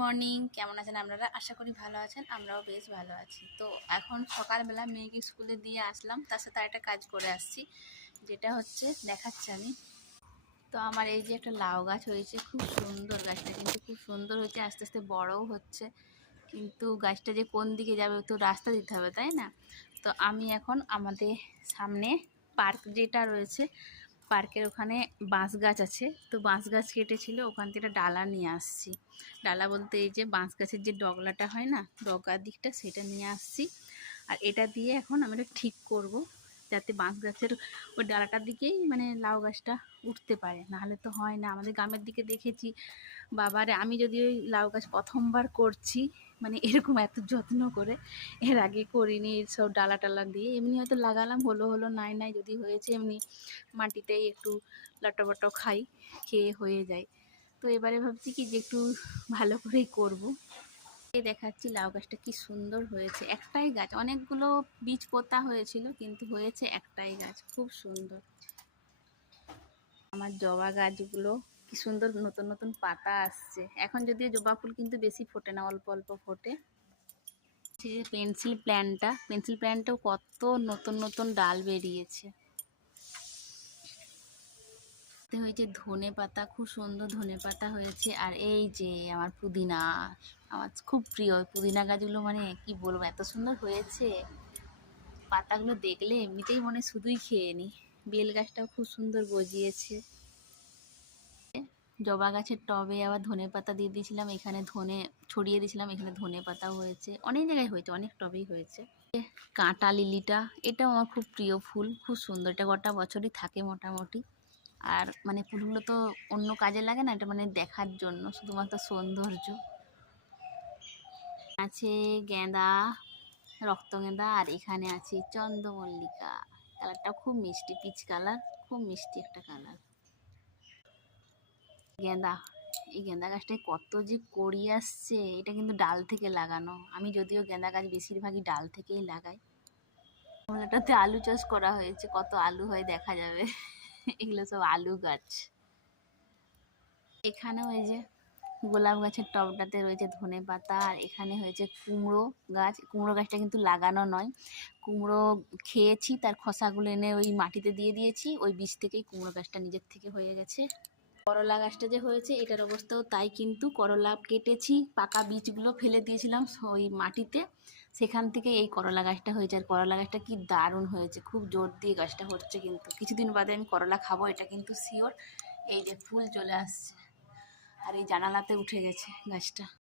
Morning, কেমন আছেন আপনারা? আশা করি ভালো আছেন। আমরাও বেশ ভালো আছি। তো এখন সকালবেলা মেয়েকে স্কুলে দিয়ে আসলাম, তার সাথে একটা কাজ করে আসছি, যেটা হচ্ছে দেখাচ্ছি আমি। তো আমার এই যে একটা লাউ গাছ হয়েছে, খুব সুন্দর গাছটা, কিন্তু খুব সুন্দর হয়েছে, আস্তে আস্তে বড়ও হচ্ছে। কিন্তু গাছটা যে কোন দিকে যাবে তো রাস্তা দিতে হবে, তাই না? তো আমি এখন আমাদের সামনে পার্ক যেটা রয়েছে, পার্কের ওখানে বাঁশ গাছ আছে, তো বাঁশ গাছ কেটেছিল, ওখান থেকে ডালা নিয়ে আসছি। ডালা বলতে এই যে বাঁশ গাছের যে ডগলাটা হয় না, ডগার দিকটা, সেটা নিয়ে আসছি। আর এটা দিয়ে এখন আমরা ঠিক করব, যাতে বাঁশ গাছের ওই ডালাটার দিকেই মানে লাউ গাছটা উঠতে পারে, নাহলে তো হয় না। আমাদের গ্রামের দিকে দেখেছি, বাবারে, আমি যদি ওই লাউ গাছ প্রথমবার করছি, মানে এরকম এত যত্ন করে এর আগে করিনি। সব ডালা টালা দিয়ে এমনি হয়তো লাগালাম, হলো হলো, নাই নাই, যদি হয়েছে এমনি মাটিতেই একটু লটবট খাই, খেয়ে হয়ে যায়। তো এবারে ভাবছি কি যে একটু ভালো করেই করব। এই দেখাচ্ছি লাউ গাছটা কি সুন্দর হয়েছে। একটাই গাছ, অনেকগুলো বীজ পোতা হয়েছিল, কিন্তু হয়েছে একটাই গাছ, খুব সুন্দর। আমার জবা গাছগুলো কি সুন্দর, নতুন নতুন পাতা আসছে। এখন যদিও জবা ফুল কিন্তু বেশি ফোটে না, অল্প অল্প ফোটে। পেন্সিল প্ল্যান্টটাও কত নতুন নতুন ডাল বেরিয়েছে। হয়েছে ধনে পাতা, খুব সুন্দর ধনে পাতা হয়েছে। আর এই যে আমার পুদিনা, আমার খুব প্রিয় পুদিনা গাছগুলো, মানে কি বলবো, এত সুন্দর হয়েছে। পাতাগুলো দেখলে এমনিতেই মনে শুধুই খেয়ে নি। বেল গাছটাও খুব সুন্দর গজিয়েছে। জবা গাছের টবে আবার ধনে পাতা দিয়ে দিয়েছিলাম, এখানে ধনে ছড়িয়ে দিয়েছিলাম, এখানে ধনে পাতাও হয়েছে, অনেক জায়গায় হয়েছে, অনেক টবেই হয়েছে। কাঁটা লিলিটা, এটাও আমার খুব প্রিয় ফুল, খুব সুন্দর। এটা গোটা বছরই থাকে মোটামুটি। আর মানে ফুলগুলো তো অন্য কাজে লাগে না, এটা মানে দেখার জন্য, শুধুমাত্র সৌন্দর্য। আছে গেঁদা, রক্তগেঁদা, আর এখানে আছে চন্দ্রমল্লিকা। কালারটা খুব মিষ্টি, পিচ কালার, খুব মিষ্টি একটা কালার। গেঁদা, এই গেঁদা গাছটায় কত যে কড়ি আসছে। এটা কিন্তু ডাল থেকে লাগানো। আমি যদিও গেঁদা গাছ বেশিরভাগই ডাল থেকেই লাগাই। এটাতে আলু চাষ করা হয়েছে, কত আলু হয় দেখা যাবে। এগুলো সব আলু গাছ। এখানেও এই যে গোলাপ গাছের টবটাতে রয়েছে ধনে পাতা। আর এখানে হয়েছে কুমড়ো গাছ। কুমড়ো গাছটা কিন্তু লাগানো নয়, কুমড়ো খেয়েছি, তার খোসাগুলো এনে ওই মাটিতে দিয়ে দিয়েছি, ওই বীজ থেকেই কুমড়ো গাছটা নিজের থেকে হয়ে গেছে। করলা গাছটা যে হয়েছে, এটার অবস্থাও তাই, কিন্তু করলা কেটেছি, পাকা বীজগুলো ফেলে দিয়েছিলাম ওই মাটিতে, সেখান থেকে এই করলা গাছটা হয়েছে। আর করলা গাছটা কি দারুণ হয়েছে, খুব জোর দিয়ে গাছটা হচ্ছে, কিন্তু কিছুদিন বাদে আমি করলা খাবো, এটা কিন্তু শিওর। এই যে ফুল চলে আসছে, আর এই জানালাতে উঠে গেছে গাছটা।